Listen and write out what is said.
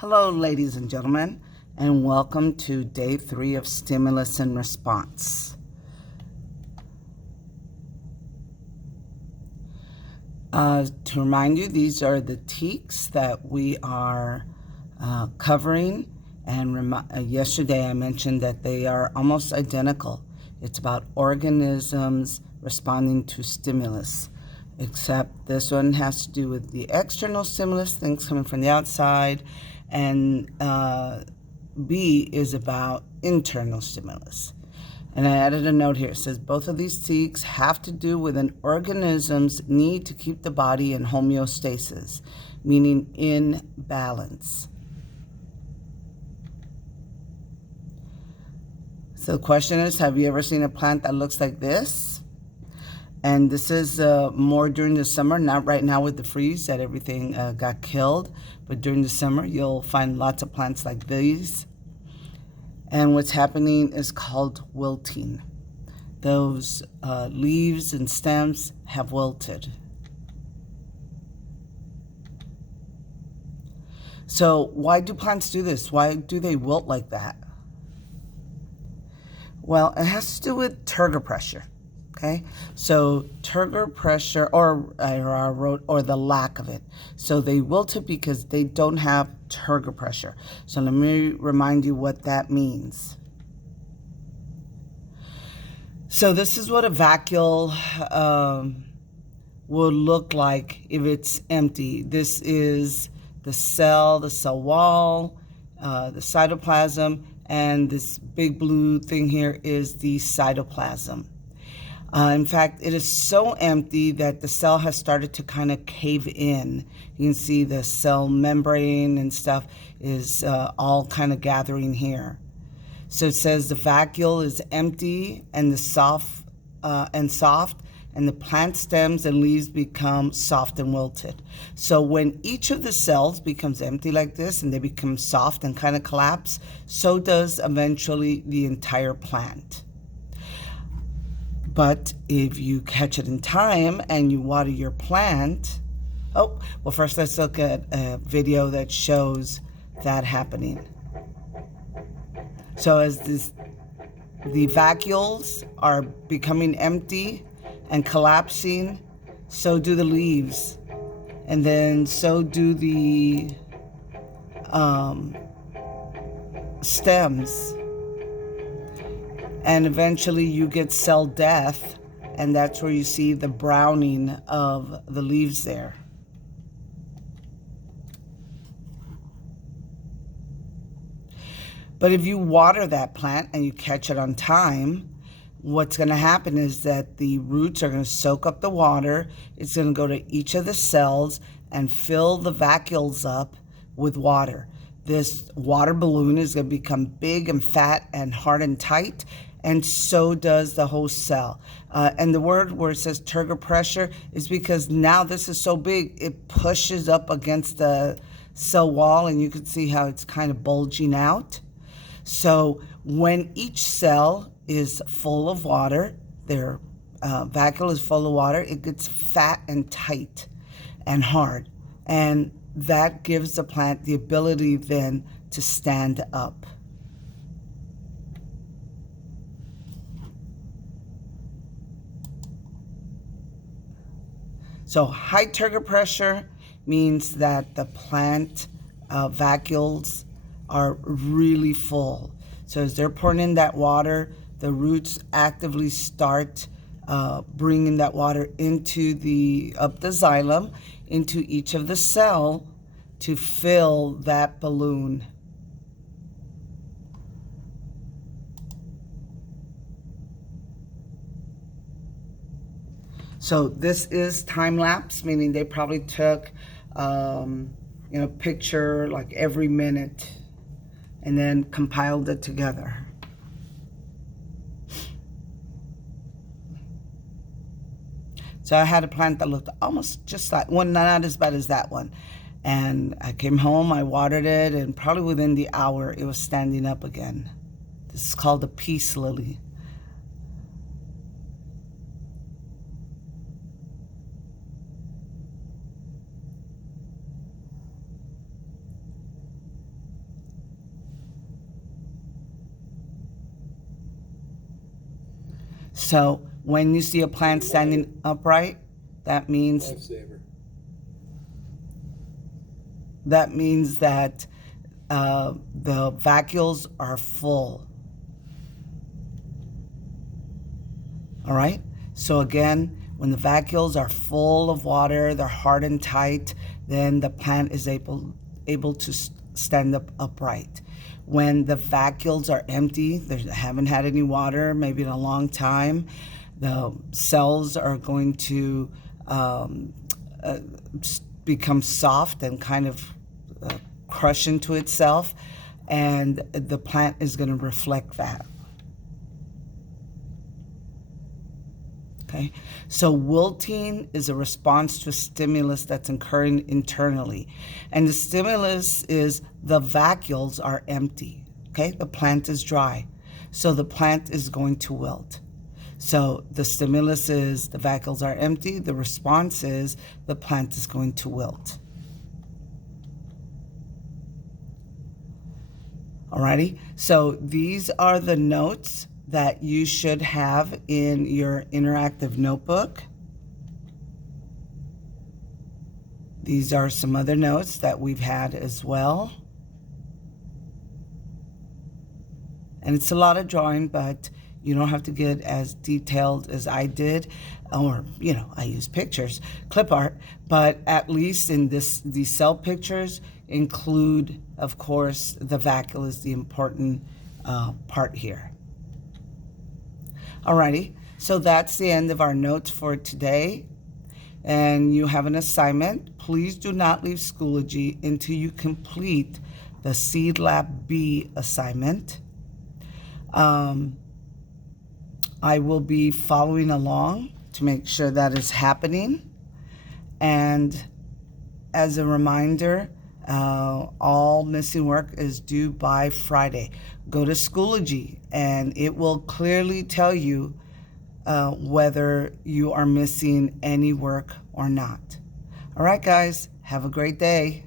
Hello, ladies and gentlemen, and welcome to day 3 of stimulus and response. To remind you, these are the teaks that we are covering, and yesterday I mentioned that they are almost identical. It's about organisms responding to stimulus, except this one has to do with the external stimulus, things coming from the outside, and B is about internal stimulus. And I added a note here. It says both of these teaks have to do with an organism's need to keep the body in homeostasis, meaning in balance. So the question is, have you ever seen a plant that looks like this? And this is more during the summer, not right now with the freeze that everything got killed, but during the summer you'll find lots of plants like these. And what's happening is called wilting. Those leaves and stems have wilted. So why do plants do this? Why do they wilt like that? Well, it has to do with turgor pressure. Okay, so turgor pressure, or the lack of it. So they wilted because they don't have turgor pressure. So let me remind you what that means. So this is what a vacuole will look like if it's empty. This is the cell wall, the cytoplasm, and this big blue thing here is the cytoplasm. In fact, it is so empty that the cell has started to kind of cave in. You can see the cell membrane and stuff is all kind of gathering here. So it says the vacuole is empty and the soft, and the plant stems and leaves become soft and wilted. So when each of the cells becomes empty like this and they become soft and kind of collapse, so does eventually the entire plant. But if you catch it in time and you water your plant, well, first let's look at a video that shows that happening. So as the vacuoles are becoming empty and collapsing, so do the leaves. And then so do the stems. And eventually you get cell death, and that's where you see the browning of the leaves there. But if you water that plant and you catch it on time, what's going to happen is that the roots are going to soak up the water. It's going to go to each of the cells and fill the vacuoles up with water. This water balloon is going to become big and fat and hard and tight, and so does the whole cell. And the word where it says turgor pressure is because now this is so big, it pushes up against the cell wall, and you can see how it's kind of bulging out. So when each cell is full of water, their vacuole is full of water, it gets fat and tight and hard. And that gives the plant the ability then to stand up. So high turgor pressure means that the plant vacuoles are really full. So as they're pouring in that water, the roots actively start bringing that water into up the xylem, into each of the cell to fill that balloon. So this is time lapse, meaning they probably took picture like every minute and then compiled it together. So I had a plant that looked almost just like one, not as bad as that one. And I came home, I watered it, and probably within the hour it was standing up again. This is called a peace lily. So when you see a plant standing upright, that means Lifesaver. that the vacuoles are full. All right? So again, when the vacuoles are full of water, they're hard and tight, then the plant is able to stand up upright. When the vacuoles are empty, they haven't had any water, maybe in a long time, the cells are going to become soft and kind of crush into itself, and the plant is going to reflect that. Okay, so wilting is a response to a stimulus that's occurring internally. And the stimulus is the vacuoles are empty. Okay, the plant is dry. So the plant is going to wilt. So the stimulus is the vacuoles are empty. The response is the plant is going to wilt. Alrighty, so these are the notes that you should have in your interactive notebook. These are some other notes that we've had as well. And it's a lot of drawing, but you don't have to get as detailed as I did, or, you know, I use pictures, clip art, but at least in these cell pictures include, of course, the vacuole is the important part here. Alrighty, so that's the end of our notes for today. And you have an assignment. Please do not leave Schoology until you complete the Seed Lab B assignment. I will be following along to make sure that is happening. And as a reminder, all missing work is due by Friday. Go to Schoology and it will clearly tell you whether you are missing any work or not. All right, guys, have a great day.